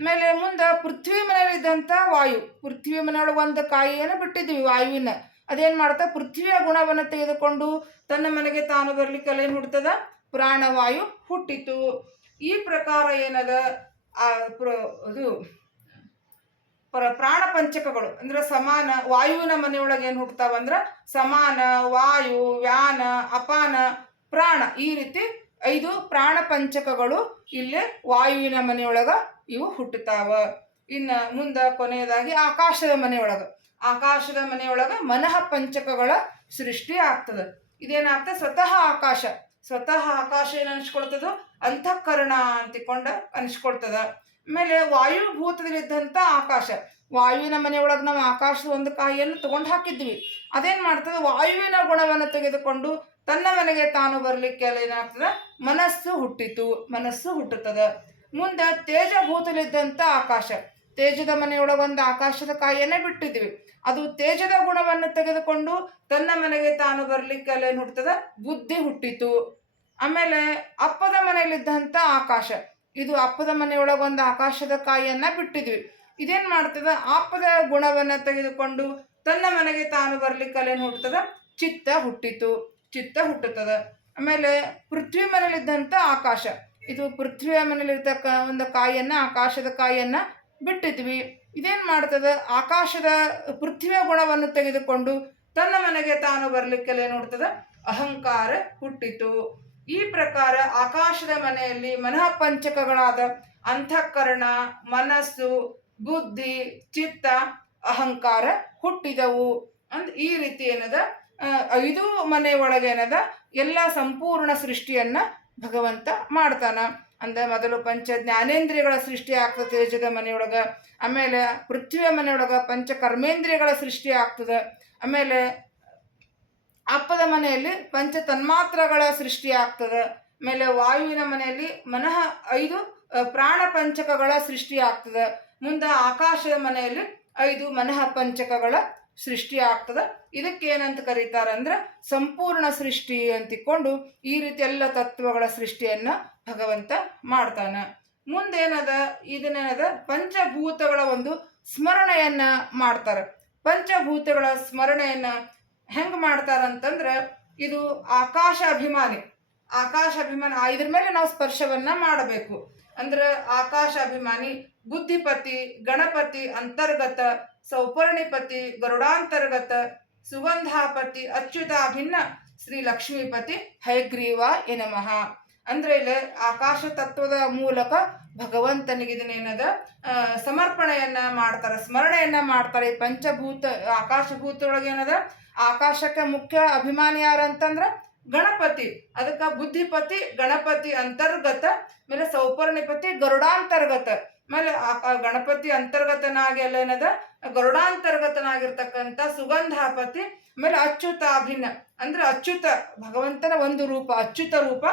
ಆಮೇಲೆ ಮುಂದೆ ಪೃಥ್ವಿ ಮನೆಯಲ್ಲಿದ್ದಂಥ ವಾಯು. ಪೃಥ್ವಿ ಮನೆಯೊಳಗೆ ಒಂದು ಕಾಯಿಯನ್ನು ಬಿಟ್ಟಿದ್ದೀವಿ ವಾಯುವಿನ. ಅದೇನು ಮಾಡ್ತಾ ಪೃಥ್ವಿಯ ಗುಣವನ್ನು ತೆಗೆದುಕೊಂಡು ತನ್ನ ಮನೆಗೆ ತಾನು ಬರ್ಲಿಕ್ಕೆ ಹುಡ್ತದೆ ಹುಡ್ತದ ಪ್ರಾಣವಾಯು ಹುಟ್ಟಿತು. ಈ ಪ್ರಕಾರ ಏನದ? ಆ, ಪ್ರ ಇದು ಪ್ರ ಪ್ರಾಣ ಪಂಚಕಗಳು, ಅಂದ್ರೆ ಸಮಾನ, ವಾಯುವಿನ ಮನೆಯೊಳಗೆ ಏನು ಹುಡ್ತಾವ ಅಂದ್ರೆ ಸಮಾನ, ವಾಯು, ವ್ಯಾನ, ಅಪಾನ, ಪ್ರಾಣ, ಈ ರೀತಿ ಐದು ಪ್ರಾಣ ಪಂಚಕಗಳು ಇಲ್ಲಿ ವಾಯುವಿನ ಮನೆಯೊಳಗ ಇವು ಹುಟ್ಟುತ್ತಾವ. ಇನ್ನು ಮುಂದೆ ಕೊನೆಯದಾಗಿ ಆಕಾಶದ ಮನೆಯೊಳಗ. ಆಕಾಶದ ಮನೆಯೊಳಗ ಮನಃ ಪಂಚಕಗಳ ಸೃಷ್ಟಿ ಆಗ್ತದೆ. ಇದೇನಾಗ್ತದೆ? ಸ್ವತಃ ಆಕಾಶ. ಸ್ವತಃ ಆಕಾಶ ಏನು ಅನ್ಸ್ಕೊಳ್ತದ? ಅಂತಃಕರಣ ಅಂತಿಕೊಂಡ ಅನ್ಸ್ಕೊಳ್ತದ. ಆಮೇಲೆ ವಾಯುಭೂತದಲ್ಲಿದ್ದಂಥ ಆಕಾಶ. ವಾಯುವಿನ ಮನೆಯೊಳಗೆ ನಾವು ಆಕಾಶದ ಒಂದು ಕಾಯಿಯನ್ನು ತಗೊಂಡು ಹಾಕಿದ್ವಿ. ಅದೇನು ಮಾಡ್ತದೆ? ವಾಯುವಿನ ಗುಣವನ್ನು ತೆಗೆದುಕೊಂಡು ತನ್ನ ಮನೆಗೆ ತಾನು ಬರಲಿಕ್ಕೆ ಅಲ್ಲಿ ಏನಾಗ್ತದೆ? ಮನಸ್ಸು ಹುಟ್ಟಿತು. ಮನಸ್ಸು ಹುಟ್ಟುತ್ತದೆ. ಮುಂದೆ ತೇಜಭೂತಲಿದ್ದಂಥ ಆಕಾಶ. ತೇಜದ ಮನೆಯೊಳಗೆ ಒಂದು ಆಕಾಶದ ಕಾಯಿಯನ್ನೇ ಬಿಟ್ಟಿದ್ವಿ. ಅದು ತೇಜದ ಗುಣವನ್ನು ತೆಗೆದುಕೊಂಡು ತನ್ನ ಮನೆಗೆ ತಾನು ಬರಲಿಕ್ಕೆ ಅಲ್ಲಿ ಏನು ಹುಟ್ಟುತ್ತದೆ? ಬುದ್ಧಿ ಹುಟ್ಟಿತು. ಆಮೇಲೆ ಅಪ್ಪದ ಮನೆಯಲ್ಲಿದ್ದಂಥ ಆಕಾಶ. ಇದು ಅಪ್ಪದ ಮನೆಯೊಳಗೊಂದು ಆಕಾಶದ ಕಾಯಿಯನ್ನು ಬಿಟ್ಟಿದ್ವಿ. ಇದೇನು ಮಾಡ್ತದೆ? ಅಪ್ಪದ ಗುಣವನ್ನು ತೆಗೆದುಕೊಂಡು ತನ್ನ ಮನೆಗೆ ತಾನು ಬರ್ಲಿಕ್ಕೆ ಹುಟ್ಟುತ್ತದೆ ಚಿತ್ತ ಹುಟ್ಟಿತು. ಚಿತ್ತ ಹುಟ್ಟುತ್ತದೆ ಆಮೇಲೆ ಪೃಥ್ವಿ ಮನೆಯಲ್ಲಿದ್ದಂಥ ಆಕಾಶ. ಇದು ಪೃಥ್ವಿಯ ಮನೆಯಲ್ಲಿರ್ತಕ್ಕ ಒಂದು ಕಾಯಿಯನ್ನು, ಆಕಾಶದ ಕಾಯಿಯನ್ನು ಬಿಟ್ಟಿದ್ವಿ. ಇದೇನು ಮಾಡ್ತದೆ? ಆಕಾಶದ ಪೃಥ್ವಿಯ ಗುಣವನ್ನು ತೆಗೆದುಕೊಂಡು ತನ್ನ ಮನೆಗೆ ತಾನು ಬರ್ಲಿಕ್ಕೆ ಏನು ಹುಡ್ತದ ಅಹಂಕಾರ ಹುಟ್ಟಿತು. ಈ ಪ್ರಕಾರ ಆಕಾಶದ ಮನೆಯಲ್ಲಿ ಮನಃ ಪಂಚಕಗಳಾದ ಅಂತಃಕರಣ, ಮನಸ್ಸು, ಬುದ್ಧಿ, ಚಿತ್ತ, ಅಹಂಕಾರ ಹುಟ್ಟಿದವು. ಅಂದ್ ಈ ರೀತಿ ಏನದ? ಐದು ಮನೆ ಒಳಗೆ ಏನದ? ಎಲ್ಲ ಸಂಪೂರ್ಣ ಸೃಷ್ಟಿಯನ್ನ ಭಗವಂತ ಮಾಡ್ತಾನ. ಅಂದ್ರೆ ಮೊದಲು ಪಂಚ ಜ್ಞಾನೇಂದ್ರಿಯಗಳ ಸೃಷ್ಟಿ ಆಗ್ತದೆ ತೇಜದ ಮನೆಯೊಳಗ. ಆಮೇಲೆ ಪೃಥ್ವಿಯ ಮನೆಯೊಳಗ ಪಂಚ ಕರ್ಮೇಂದ್ರಿಯಗಳ ಸೃಷ್ಟಿ ಆಗ್ತದೆ. ಆಮೇಲೆ ಅಪ್ಪದ ಮನೆಯಲ್ಲಿ ಪಂಚ ತನ್ಮಾತ್ರಗಳ ಸೃಷ್ಟಿ ಆಗ್ತದೆ ಆಮೇಲೆ ವಾಯುವಿನ ಮನೆಯಲ್ಲಿ ಮನಃ ಐದು ಪ್ರಾಣ ಪಂಚಕಗಳ ಸೃಷ್ಟಿ ಆಗ್ತದೆ ಮುಂದೆ ಆಕಾಶದ ಮನೆಯಲ್ಲಿ ಐದು ಮನಃ ಪಂಚಕಗಳ ಸೃಷ್ಟಿ ಆಗ್ತದೆ ಇದಕ್ಕೆ ಏನಂತ ಕರೀತಾರೆ ಅಂದ್ರೆ ಸಂಪೂರ್ಣ ಸೃಷ್ಟಿ ಅಂತಿಕೊಂಡು ಈ ರೀತಿ ಎಲ್ಲ ತತ್ವಗಳ ಸೃಷ್ಟಿಯನ್ನ ಭಗವಂತ ಮಾಡ್ತಾನ. ಮುಂದೇನದ ಇದನ್ನೇನದ ಪಂಚಭೂತಗಳ ಒಂದು ಸ್ಮರಣೆಯನ್ನ ಮಾಡ್ತಾರೆ. ಪಂಚಭೂತಗಳ ಸ್ಮರಣೆಯನ್ನ ಹೆಂಗ್ ಮಾಡ್ತಾರಂತಂದ್ರೆ ಇದು ಆಕಾಶ ಅಭಿಮಾನಿ. ಆಕಾಶ ಅಭಿಮಾನಿ ಇದ್ರ ಮೇಲೆ ನಾವು ಸ್ಪರ್ಶವನ್ನ ಮಾಡಬೇಕು. ಅಂದ್ರೆ ಆಕಾಶ ಅಭಿಮಾನಿ, ಬುದ್ಧಿಪತಿ, ಗಣಪತಿ, ಅಂತರ್ಗತ, ಸೌಪರ್ಣಿಪತಿ, ಗರುಡಾಂತರ್ಗತ, ಸುಗಂಧಾಪತಿ ಅಚ್ಯುತಾಭಿನ್ನ ಶ್ರೀ ಲಕ್ಷ್ಮೀಪತಿ, ಹಯಗ್ರೀವ ಎನಮಃ ಅಂದ್ರೆ ಇಲ್ಲಿ ಆಕಾಶ ತತ್ವದ ಮೂಲಕ ಭಗವಂತನಿಗೆ ಇದನ್ನೇನದ ಸಮರ್ಪಣೆಯನ್ನ ಮಾಡ್ತಾರೆ, ಸ್ಮರಣೆಯನ್ನ ಮಾಡ್ತಾರೆ. ಪಂಚಭೂತ ಆಕಾಶಭೂತೊಳಗೆ ಏನದ? ಆಕಾಶಕ್ಕೆ ಮುಖ್ಯ ಅಭಿಮಾನಿ ಯಾರಂತಂದ್ರ ಗಣಪತಿ. ಅದಕ್ಕೆ ಬುದ್ಧಿಪತಿ, ಗಣಪತಿ ಅಂತರ್ಗತ, ಆಮೇಲೆ ಸೌಪರ್ಣಿಪತಿ, ಗರುಡಾಂತರ್ಗತ. ಆಮೇಲೆ ಗಣಪತಿ ಅಂತರ್ಗತನಾಗಿ ಅಲ್ಲ ಏನದ? ಗರುಡಾಂತರ್ಗತನಾಗಿರ್ತಕ್ಕಂಥ ಸುಗಂಧಾಪತಿ, ಆಮೇಲೆ ಅಚ್ಯುತ ಅಭಿನ್ನ ಅಂದ್ರೆ ಅಚ್ಯುತ, ಭಗವಂತನ ಒಂದು ರೂಪ, ಅಚ್ಯುತ ರೂಪ.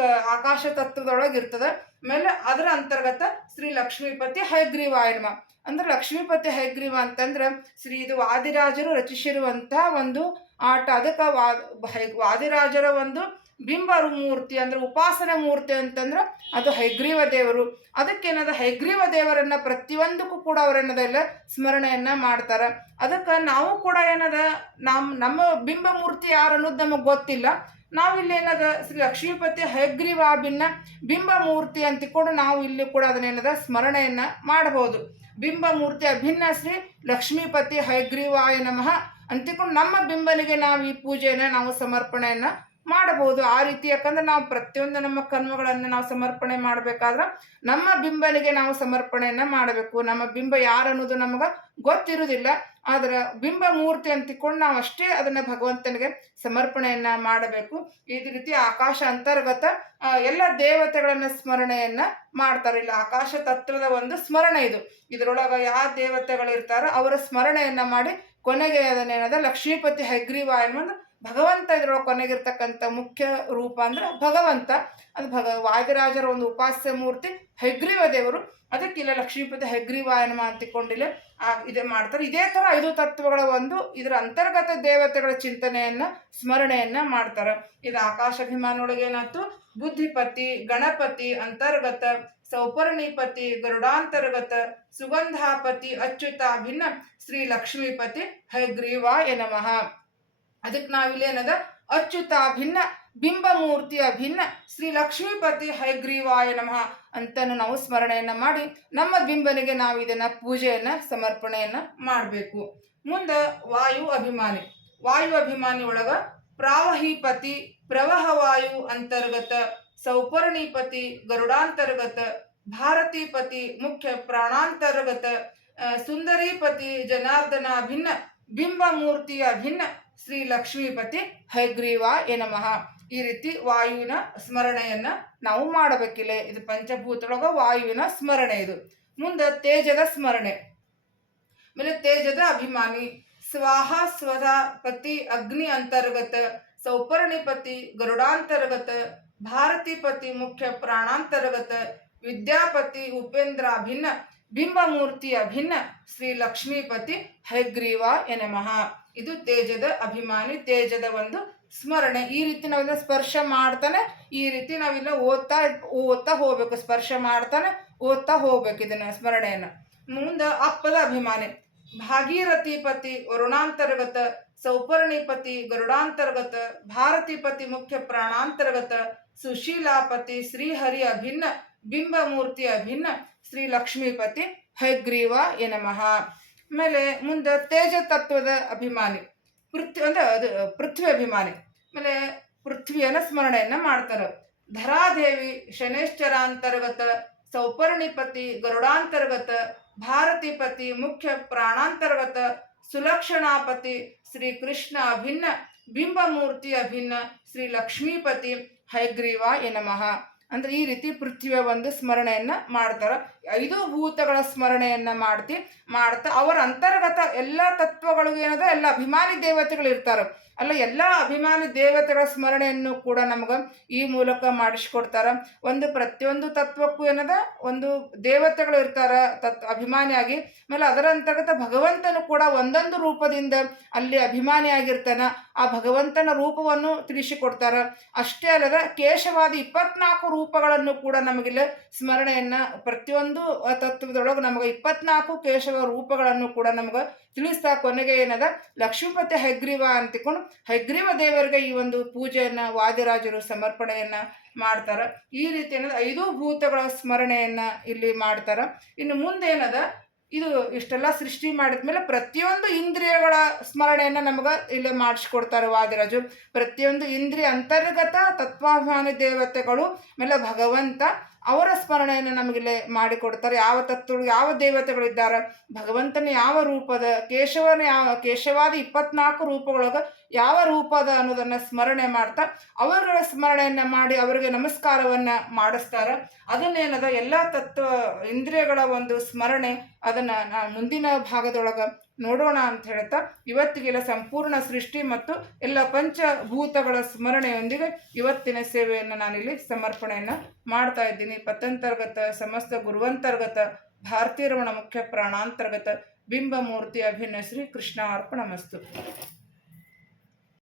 ಆಕಾಶ ತತ್ವದೊಳಗೆ ಇರ್ತದೆ. ಆಮೇಲೆ ಅದರ ಅಂತರ್ಗತ ಶ್ರೀ ಲಕ್ಷ್ಮೀಪತಿ ಹಯಗ್ರೀವಾಯನಮ ಅಂದ್ರೆ ಲಕ್ಷ್ಮೀಪತಿ ಹಯಗ್ರೀವ ಅಂತಂದ್ರೆ ಶ್ರೀ ಇದು ವಾದಿರಾಜರು ರಚಿಸಿರುವಂತಹ ಒಂದು ಆಟ. ಅದಕ್ಕೆ ವಾದಿರಾಜರ ಒಂದು ಬಿಂಬ ಮೂರ್ತಿ ಅಂದ್ರೆ ಉಪಾಸನೆ ಮೂರ್ತಿ ಅಂತಂದ್ರೆ ಅದು ಹೈಗ್ರೀವ ದೇವರು. ಅದಕ್ಕೇನದ ಹೈಗ್ರೀವ ದೇವರನ್ನ ಪ್ರತಿಯೊಂದಕ್ಕೂ ಕೂಡ ಅವರೇನದ ಇಲ್ಲ, ಸ್ಮರಣೆಯನ್ನ ಮಾಡ್ತಾರೆ. ಅದಕ್ಕೆ ನಾವು ಕೂಡ ಏನದ ನಮ್ಮ ನಮ್ಮ ಬಿಂಬ ಮೂರ್ತಿ ಯಾರು ಅನ್ನೋದು ನಮಗೆ ಗೊತ್ತಿಲ್ಲ. ನಾವಿಲ್ಲಿ ಏನದ? ಶ್ರೀ ಲಕ್ಷ್ಮೀಪತಿ ಹಯಗ್ರೀವಾಭಿನ್ನ ಬಿಂಬ ಮೂರ್ತಿ ಕೂಡ ನಾವು ಇಲ್ಲಿ ಕೂಡ ಅದನ್ನೇನದ ಸ್ಮರಣೆಯನ್ನ ಮಾಡಬಹುದು. ಬಿಂಬ ಮೂರ್ತಿ ಅಭಿನ್ನ ಶ್ರೀ ಲಕ್ಷ್ಮೀಪತಿ ಹಯಗ್ರೀವಾಯ ನಮಃ ಅಂತಿಕೊಂಡು ನಮ್ಮ ಬಿಂಬನಿಗೆ ನಾವು ಈ ಪೂಜೆಯನ್ನ, ನಾವು ಸಮರ್ಪಣೆಯನ್ನ ಮಾಡಬಹುದು ಆ ರೀತಿ. ಯಾಕಂದ್ರೆ ನಾವು ಪ್ರತಿಯೊಂದು ನಮ್ಮ ಕರ್ಮಗಳನ್ನು ನಾವು ಸಮರ್ಪಣೆ ಮಾಡಬೇಕಾದ್ರೆ ನಮ್ಮ ಬಿಂಬನಿಗೆ ನಾವು ಸಮರ್ಪಣೆಯನ್ನ ಮಾಡಬೇಕು. ನಮ್ಮ ಬಿಂಬ ಯಾರು ಅನ್ನೋದು ನಮಗ ಗೊತ್ತಿರುವುದಿಲ್ಲ ಆದ್ರೆ ಬಿಂಬ ಮೂರ್ತಿ ಅಂತಿಕೊಂಡು ನಾವು ಅಷ್ಟೇ ಅದನ್ನ ಭಗವಂತನಿಗೆ ಸಮರ್ಪಣೆಯನ್ನ ಮಾಡಬೇಕು. ಇದೇ ರೀತಿ ಆಕಾಶ ಅಂತರ್ಗತ ಎಲ್ಲ ದೇವತೆಗಳನ್ನ ಸ್ಮರಣೆಯನ್ನ ಮಾಡ್ತಾರೆ. ಇಲ್ಲಿ, ಆಕಾಶ ತತ್ವದ ಒಂದು ಸ್ಮರಣೆ ಇದು. ಇದರೊಳಗ ಯಾವ ದೇವತೆಗಳು ಇರ್ತಾರೋ ಅವರ ಸ್ಮರಣೆಯನ್ನ ಮಾಡಿ ಕೊನೆಗೆ ಅದನ್ನೇನದ ಲಕ್ಷ್ಮೀಪತಿ ಹೈಗ್ರೀವಾಯ ಅನ್ನೋದು ಭಗವಂತ ಇದ್ರೊಳಗೆ ಕೊನೆಗಿರ್ತಕ್ಕಂಥ ಮುಖ್ಯ ರೂಪ ಅಂದ್ರೆ ಭಗವಂತ. ಅದು ಭಗ, ವಾದಿರಾಜರ ಒಂದು ಉಪಾಸ್ಯ ಮೂರ್ತಿ ಹೆಗ್ರೀವ ದೇವರು. ಅದಕ್ಕೆ ಇಲ್ಲ ಲಕ್ಷ್ಮೀಪತಿ ಹೈಗ್ರೀವಾಯನಮ ಅಂತಿಕೊಂಡಿಲ್ಲ. ಆ, ಇದೇ ಮಾಡ್ತಾರೆ. ಇದೇ ಥರ ಐದು ತತ್ವಗಳ ಒಂದು ಇದರ ಅಂತರ್ಗತ ದೇವತೆಗಳ ಚಿಂತನೆಯನ್ನು, ಸ್ಮರಣೆಯನ್ನು ಮಾಡ್ತಾರೆ. ಇದು ಆಕಾಶಾಭಿಮಾನೊಳಗೆ ಏನಾಯ್ತು? ಬುದ್ಧಿಪತಿ, ಗಣಪತಿ, ಅಂತರ್ಗತ, ಸೌಪರ್ಣಿಪತಿ, ಗರುಡಾಂತರ್ಗತ, ಸುಗಂಧಾಪತಿ, ಅಚ್ಯುತ, ಭಿನ್ನ ಶ್ರೀ ಲಕ್ಷ್ಮೀಪತಿ ಹೈಗ್ರೀವಾಯ ನಮಃ. ಅದಕ್ಕೆ ನಾವಿಲ್ಲಿ ಏನದ? ಅಚ್ಯುತ ಭಿನ್ನ ಬಿಂಬ ಮೂರ್ತಿ ಅಭಿನ್ನ ಶ್ರೀ ಲಕ್ಷ್ಮೀಪತಿ ಹೈಗ್ರೀವಾಯ ನಮಃ ಅಂತನು ನಾವು ಸ್ಮರಣೆಯನ್ನು ಮಾಡಿ ನಮ್ಮ ಬಿಂಬನಿಗೆ ನಾವು ಇದನ್ನ ಪೂಜೆಯನ್ನ, ಸಮರ್ಪಣೆಯನ್ನ ಮಾಡಬೇಕು. ಮುಂದೆ ವಾಯು ಅಭಿಮಾನಿ. ವಾಯು ಅಭಿಮಾನಿ ಒಳಗ ಪ್ರಾವಹಿಪತಿ ಪ್ರವಹ ವಾಯು ಅಂತರ್ಗತ, ಸೌಪರ್ಣಿಪತಿ, ಗರುಡಾಂತರ್ಗತ, ಭಾರತೀಪತಿ, ಮುಖ್ಯ ಪ್ರಾಣಾಂತರ್ಗತ ಸುಂದರೀಪತಿ, ಜನಾರ್ದನ ಭಿನ್ನ ಬಿಂಬ ಮೂರ್ತಿ ಭಿನ್ನ ಶ್ರೀ ಲಕ್ಷ್ಮೀಪತಿ ಹೈಗ್ರೀವ ನಮಃ. ಈ ರೀತಿ ವಾಯುವಿನ ಸ್ಮರಣೆಯನ್ನ ನಾವು ಮಾಡಬೇಕಿಲ್ಲ. ಇದು ಪಂಚಭೂತೊಳಗ ವಾಯುವಿನ ಸ್ಮರಣೆ ಇದು. ಮುಂದೆ ತೇಜದ ಸ್ಮರಣೆ. ಆಮೇಲೆ ತೇಜದ ಅಭಿಮಾನಿ. ಸ್ವಾಹ ಸ್ವಧ ಪತಿ, ಅಗ್ನಿ ಅಂತರ್ಗತ ಸೌಪರ್ಣಿಪತಿ ಗರುಡಾಂತರ್ಗತ ಭಾರತೀಪತಿ ಮುಖ್ಯ ಪ್ರಾಣಾಂತರ್ಗತ, ವಿದ್ಯಾಪತಿ, ಉಪೇಂದ್ರ ಭಿನ್ನ ಬಿಂಬ ಮೂರ್ತಿ ಅಭಿನ್ನ ಶ್ರೀ ಲಕ್ಷ್ಮೀಪತಿ ಹೈಗ್ರೀವ ಎನಮಃ. ಇದು ತೇಜದ ಅಭಿಮಾನಿ, ತೇಜದ ಒಂದು ಸ್ಮರಣೆ. ಈ ರೀತಿ ನಾವೆಲ್ಲ ಸ್ಪರ್ಶ ಮಾಡ್ತಾನೆ, ಈ ರೀತಿ ನಾವಿಲ್ಲ ಓದ್ತಾ ಓದ್ತಾ ಹೋಗ್ಬೇಕು, ಸ್ಪರ್ಶ ಮಾಡ್ತಾನೆ, ಓದ್ತಾ ಹೋಗ್ಬೇಕು ಇದನ್ನ ಸ್ಮರಣೆಯನ್ನ. ಮುಂದೆ ಅಪ್ಪದ ಅಭಿಮಾನಿ, ಭಾಗೀರಥಿಪತಿ, ವರುಣಾಂತರ್ಗತ, ಸೌಪರ್ಣಿಪತಿ, ಗರುಡಾಂತರ್ಗತ, ಭಾರತಿಪತಿ ಮುಖ್ಯ ಪ್ರಾಣಾಂತರ್ಗತ, ಸುಶೀಲಾಪತಿ, ಶ್ರೀಹರಿ ಅಭಿನ್ನ ಬಿಂಬ ಮೂರ್ತಿ ಅಭಿನ್ನ ಶ್ರೀ ಲಕ್ಷ್ಮೀಪತಿ ಹೈಗ್ರೀವ ನಮಃ. ಆಮೇಲೆ ಮುಂದೆ ತೇಜ ತತ್ವದ ಅಭಿಮಾನಿ ಪೃಥ್ವಿ ಅಂದ್ರೆ ಅದು ಪೃಥ್ವಿ ಅಭಿಮಾನಿ, ಆಮೇಲೆ ಪೃಥ್ವಿಯನ್ನ ಸ್ಮರಣೆಯನ್ನ ಮಾಡ್ತಾರೆ. ಧರಾದೇವಿ ಶನೇಶ್ಚರಾಂತರ್ಗತ, ಸೌಪರ್ಣಿಪತಿ ಗರುಡಾಂತರ್ಗತ, ಭಾರತಿಪತಿ ಮುಖ್ಯ ಪ್ರಾಣಾಂತರ್ಗತ, ಸುಲಕ್ಷಣಾಪತಿ ಶ್ರೀ ಕೃಷ್ಣ ಅಭಿನ್ನ, ಬಿಂಬಮೂರ್ತಿ ಅಭಿನ್ನ, ಶ್ರೀ ಲಕ್ಷ್ಮೀಪತಿ ಹೈಗ್ರೀವ ನಮಃ. ಅಂದ್ರೆ ಈ ರೀತಿ ಪೃಥ್ವಿಯ ಒಂದು ಸ್ಮರಣೆಯನ್ನ ಮಾಡ್ತಾರ. ಐದು ಭೂತಗಳ ಸ್ಮರಣೆಯನ್ನ ಮಾಡ್ತಿ, ಮಾಡ್ತಾ ಅವರ ಅಂತರ್ಗತ ಎಲ್ಲ ತತ್ವಗಳು ಏನದ? ಎಲ್ಲ ಅಭಿಮಾನಿ ದೇವತೆಗಳು ಇರ್ತಾರೆ. ಅಲ್ಲ, ಎಲ್ಲ ಅಭಿಮಾನಿ ದೇವತೆಗಳ ಸ್ಮರಣೆಯನ್ನು ಕೂಡ ನಮ್ಗೆ ಈ ಮೂಲಕ ಮಾಡಿಸ್ಕೊಡ್ತಾರ. ಒಂದು ಪ್ರತಿಯೊಂದು ತತ್ವಕ್ಕೂ ಏನದ, ಒಂದು ದೇವತೆಗಳು ಇರ್ತಾರ, ತತ್, ಅಭಿಮಾನಿಯಾಗಿ, ಆಮೇಲೆ ಅದರ ಅಂತರ್ಗತ ಭಗವಂತನು ಕೂಡ ಒಂದೊಂದು ರೂಪದಿಂದ ಅಲ್ಲಿ ಅಭಿಮಾನಿಯಾಗಿರ್ತಾನ ಆ ಭಗವಂತನ ರೂಪವನ್ನು ತಿಳಿಸಿಕೊಡ್ತಾರ. ಅಷ್ಟೇ ಅಲ್ಲದ ಕೇಶವಾದ ಇಪ್ಪತ್ನಾಲ್ಕು ರೂಪಗಳನ್ನು ಕೂಡ ನಮಗಿಲ್ಲ, ಸ್ಮರಣೆಯನ್ನ ಪ್ರತಿಯೊಂದು ತತ್ವದೊಳಗೆ ನಮಗೆ ಇಪ್ಪತ್ನಾಲ್ಕು ಕೇಶವ ರೂಪಗಳನ್ನು ಕೂಡ ನಮ್ಗೆ ತಿಳಿಸ್ತಾ ಕೊನೆಗೆ ಏನದ? ಲಕ್ಷ್ಮೀಪತಿ ಹೈಗ್ರೀವ ಅಂತಿಕೊಂಡು ಹೈಗ್ರೀವ ದೇವರಿಗೆ ಈ ಒಂದು ಪೂಜೆಯನ್ನ ವಾದಿರಾಜರು ಸಮರ್ಪಣೆಯನ್ನ ಮಾಡ್ತಾರೆ. ಈ ರೀತಿ ಏನದ? ಐದು ಭೂತಗಳ ಸ್ಮರಣೆಯನ್ನ ಇಲ್ಲಿ ಮಾಡ್ತಾರೆ. ಇನ್ನು ಮುಂದೆ ಏನದ? ಇದು ಇಷ್ಟೆಲ್ಲ ಸೃಷ್ಟಿ ಮಾಡಿದ ಮೇಲೆ ಪ್ರತಿಯೊಂದು ಇಂದ್ರಿಯಗಳ ಸ್ಮರಣೆಯನ್ನ ನಮ್ಗೆ ಇಲ್ಲಿ ಮಾಡಿಸ್ಕೊಡ್ತಾರೆ ವಾದಿರಾಜು ಪ್ರತಿಯೊಂದು ಇಂದ್ರಿಯ ಅಂತರ್ಗತ ತತ್ವಾಭಿಮಾನಿ ದೇವತೆಗಳು, ಆಮೇಲೆ ಭಗವಂತ ಅವರ ಸ್ಮರಣೆಯನ್ನು ನಮಗಿಲ್ಲಿ ಮಾಡಿಕೊಡ್ತಾರೆ. ಯಾವ ತತ್ವಗಳು ಯಾವ ದೇವತೆಗಳಿದ್ದಾರೆ ಭಗವಂತನ ಯಾವ ರೂಪದ, ಕೇಶವನ ಯಾವ, ಕೇಶವಾದ ಇಪ್ಪತ್ನಾಲ್ಕು ರೂಪಗಳೊಳಗೆ ಯಾವ ರೂಪದ ಅನ್ನೋದನ್ನು ಸ್ಮರಣೆ ಮಾಡ್ತಾ, ಅವರುಗಳ ಸ್ಮರಣೆಯನ್ನು ಮಾಡಿ ಅವರಿಗೆ ನಮಸ್ಕಾರವನ್ನ ಮಾಡಿಸ್ತಾರೆ. ಅದನ್ನೇನದ, ಎಲ್ಲ ತತ್ವ, ಇಂದ್ರಿಯಗಳ ಒಂದು ಸ್ಮರಣೆ ಅದನ್ನ ಮುಂದಿನ ಭಾಗದೊಳಗೆ ನೋಡೋಣ ಅಂತ ಹೇಳ್ತಾ ಇವತ್ತಿಗೆಲ್ಲ ಸಂಪೂರ್ಣ ಸೃಷ್ಟಿ ಮತ್ತು ಎಲ್ಲ ಪಂಚಭೂತಗಳ ಸ್ಮರಣೆಯೊಂದಿಗೆ ಇವತ್ತಿನ ಸೇವೆಯನ್ನು ನಾನಿಲ್ಲಿ ಸಮರ್ಪಣೆಯನ್ನು ಮಾಡ್ತಾ ಇದ್ದೀನಿ. ಪತಂತರ್ಗತ, ಸಮಸ್ತ ಗುರುವಂತರ್ಗತ ಭಾರತೀಯ ರಮಣ ಮುಖ್ಯ ಪ್ರಾಣಾಂತರ್ಗತ, ಬಿಂಬಮೂರ್ತಿ ಅಭಿನಯ ಶ್ರೀ ಕೃಷ್ಣ ಅರ್ಪಣ